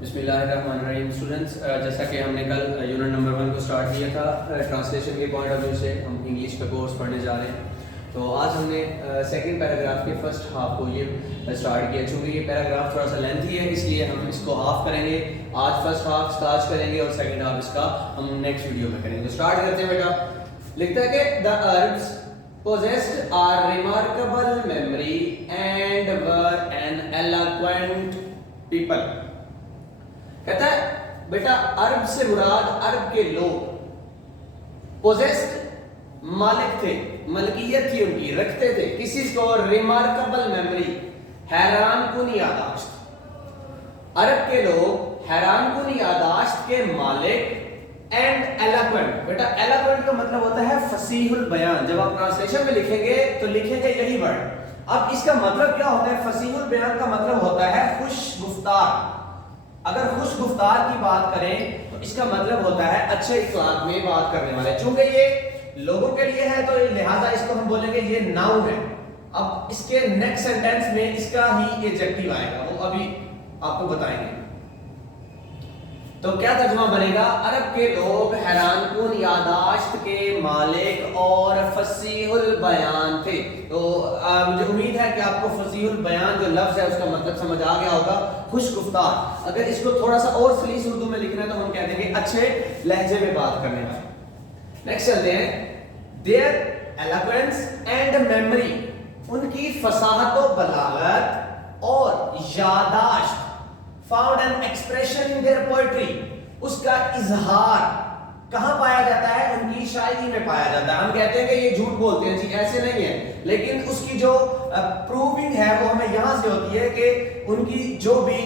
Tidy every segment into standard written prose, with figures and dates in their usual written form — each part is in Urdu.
بسم اللہ الرحمن الرحیم اسٹوڈنٹس، جیسا کہ ہم نے کل یونٹ نمبر 1 کو سٹارٹ کیا تھا ٹرانسلیشن کے پوائنٹ آف ویو سے ہم انگلش کا کورس پڑھنے جا رہے ہیں. تو آج ہم نے سیکنڈ پیراگراف کے فرسٹ ہاف کو یہ سٹارٹ کیا. چونکہ یہ پیراگراف تھوڑا سا لینتھی ہے اس لیے ہم اس کو ہاف کریں گے. آج فرسٹ ہاف سٹارٹ کریں گے اور سیکنڈ ہاف اس کا ہم نیکسٹ ویڈیو میں کریں گے. سٹارٹ کرتے ہیں بیٹا. لکھتا ہے کہ the Arabs possessed a remarkable memory and were an eloquent people. کہتا ہے بیٹا عرب سے مراد عرب کے لوگ پوزیسڈ مالک تھے، ملکیت تھی ان کی، رکھتے تھے کس چیز کو؟ ریمارکبل میموری، حیران کن یاداشت. عرب کے لوگ حیران کن یاداشت کے مالک اینڈ ایلوکوینٹ. بیٹا ایلوکوینٹ کا مطلب ہوتا ہے فصیح البیان. جب آپ ٹرانسلیشن میں لکھیں گے تو لکھیں گے یہی ورڈ. اب اس کا مطلب کیا ہوتا ہے؟ فصیح البیان کا مطلب ہوتا ہے خوش گفتار. اگر خوش گفتار کی بات کریں تو اس کا مطلب ہوتا ہے اچھے اخلاق میں بات کرنے والے. چونکہ یہ لوگوں کے لیے ہے تو لہٰذا اس کو ہم بولیں گے یہ ناؤن ہے. اب اس کے نیکسٹ سینٹینس میں اس کا ہی ایڈجیکٹیو آئے گا، وہ ابھی آپ کو بتائیں گے. تو کیا ترجمہ بنے گا؟ عرب کے لوگ حیران کن یاداشت کے مالک اور فصیح البیان تھے. تو مجھے امید ہے کہ آپ کو فصیح البیان جو لفظ ہے اس کا مطلب سمجھ آ گیا ہوگا، خوش گفتار. اگر اس کو تھوڑا سا اور سلیس اردو میں لکھنا ہے تو ہم کہہ دیں گے اچھے لہجے میں بات کرنے والے. نیکسٹ چلتے ہیں. their eloquence and memory، ان کی فصاحت و بلاغت اور یاداشت. found an expression in their poetry، اس کا اظہار کہاں پایا جاتا ہے؟ ان کی شاعری میں پایا جاتا ہے. ہم کہتے ہیں کہ یہ جھوٹ بولتے ہیں، جی ایسے نہیں ہے، لیکن اس کی جو پروونگ ہے وہ ہمیں یہاں سے ہوتی ہے کہ ان کی جو بھی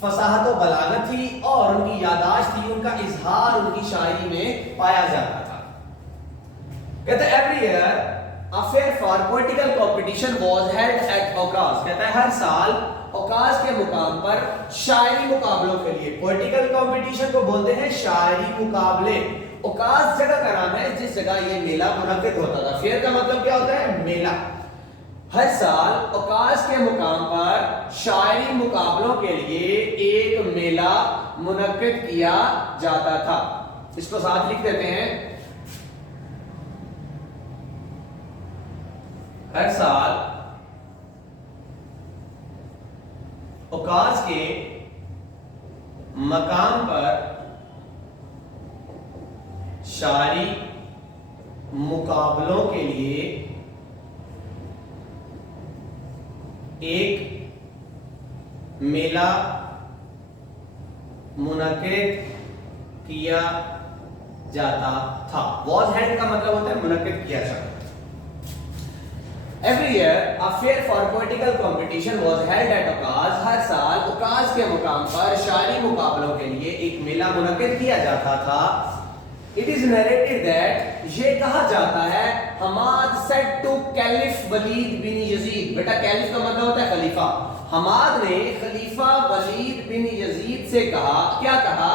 فصاحت و بلاغت تھی اور ان کی یاداشت تھی، ان کا اظہار ان کی شاعری میں پایا جاتا تھا. کہتے ہیں every year a fair for poetical competition was held at Okaz. کہتا ہے ہر سال اوکاز کے مقام پر شاعری مقابلوں کے لیے، پولیٹیکل کمپٹیشن کو بولتے ہیں شاعری مقابلے. اوکاز جگہ کا نام ہے جس جگہ یہ میلہ منعقد ہوتا تھا. فیئر کا مطلب کیا ہوتا ہے؟ میلہ. ہر سال اوکاز کے مقام پر شاعری مقابلوں کے لیے ایک میلہ منعقد کیا جاتا تھا. اس کو ساتھ لکھ دیتے ہیں. ہر سال اوکاز کے مقام پر شاعری مقابلوں کے لیے ایک میلہ منعقد کیا جاتا تھا. واز ہیلڈ کا مطلب ہوتا ہے منعقد کیا جاتا. Every year a fair for poetical competition was held at Okaz. ہر سال اوکاز کے مقام پر شاعری مقابلوں کے لیے ایک میلہ منعقد کیا جاتا تھا. It is narrated that یہ کہا جاتا ہے Hammad said to Caliph Walid bin Yazid. بیٹا کیلف کا مطلب ہوتا ہے خلیفہ. حماد نے خلیفہ ولید بن یزید سے کہا، کیا کہا؟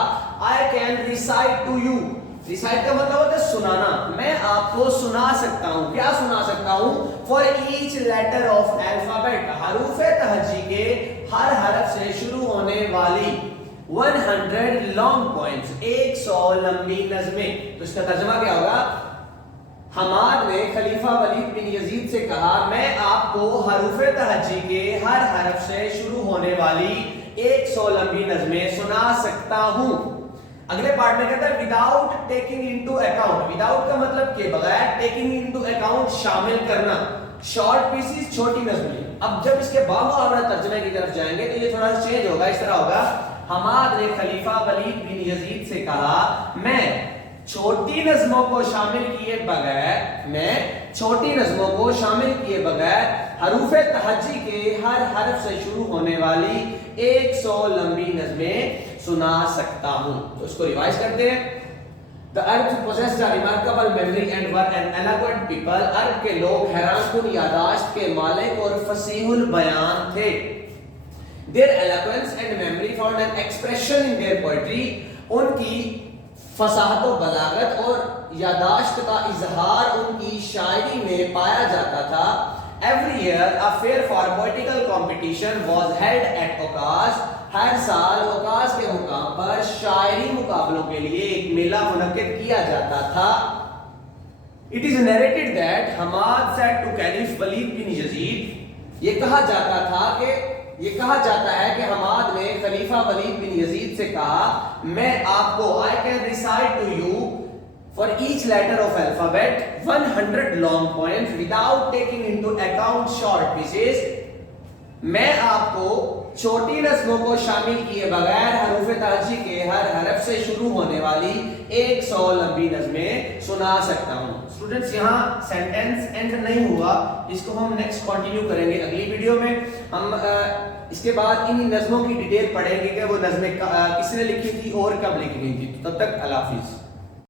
I can recite to you. Recite کا مطلب ہوتا ہے سنانا. میں آپ کو سنا سکتا ہوں. کیا سنا سکتا ہوں؟ For H letter of alphabet, حروف تہجی کے ہر حرف سے شروع ہونے والی 100 لانگ پوائنٹس، 100 لمبی نظمیں. تو اس کا ترجمہ کیا ہوگا؟ حماد نے خلیفہ ولید بن یزید سے کہا میں آپ کو حروف تہجی کے ہر حرف سے شروع ہونے والی 100 لمبی نظمیں سنا سکتا ہوں. اگلے پارٹ میں کہتا ہے without taking into account. Without کا مطلب کہ بغیر ٹیکنگ انٹو اکاؤنٹ، شامل کرنا. شارٹ پیسز، چھوٹی نظمیں. اب جب اس کے بامعنی ترجمے کی طرف جائیں گے تو یہ تھوڑا سا چینج ہوگا. اس طرح ہوگا حماد نے خلیفہ ولید بن یزید سے کہا میں چھوٹی نظموں کو شامل کیے بغیر حروف تہجی کے ہر حرف سے شروع ہونے والی 100 لمبی نظمیں سنا سکتا ہوں. تو اس کو ریوائز کرتے ہیں. The Arabs possessed a remarkable memory and were an eloquent people. عرب کے لوگ حیران کن یاداشت کے مالک اور فصیح البیان تھے. Their eloquence and memory found an expression in their poetry. ان کی فصاحت و بلاغت اور یاداشت کا اظہار ان کی شاعری میں پایا جاتا تھا. Every year a fair for poetical competition was held at Okaz. ہر سال اوکاز کے پر شاعری مقابلوں کے لیے ایک میلہ منعقد کیا جاتا تھا. It is narrated that Hamad said to Caliph Walid bin Yazid, یہ کہا جاتا ہے کہ حماد نے خلیفہ ولید بن یزید سے کہا میں آپ کو I can recite to you for each letter of alphabet 100 long poems without taking into account short pieces. میں آپ کو چھوٹی نظموں کو شامل کیے بغیر حروف تہجی کے ہر حرف سے شروع ہونے والی 100 لمبی نظمیں سنا سکتا ہوں. اسٹوڈنٹس یہاں سینٹینس اینڈ نہیں ہوا, اس کو ہم نیکسٹ کنٹینیو کریں گے اگلی ویڈیو میں. ہم اس کے بعد ان نظموں کی ڈیٹیل پڑھیں گے کہ وہ نظمیں کس نے لکھی تھی اور کب لکھی گئی تھی. تب تک اللہ حافظ.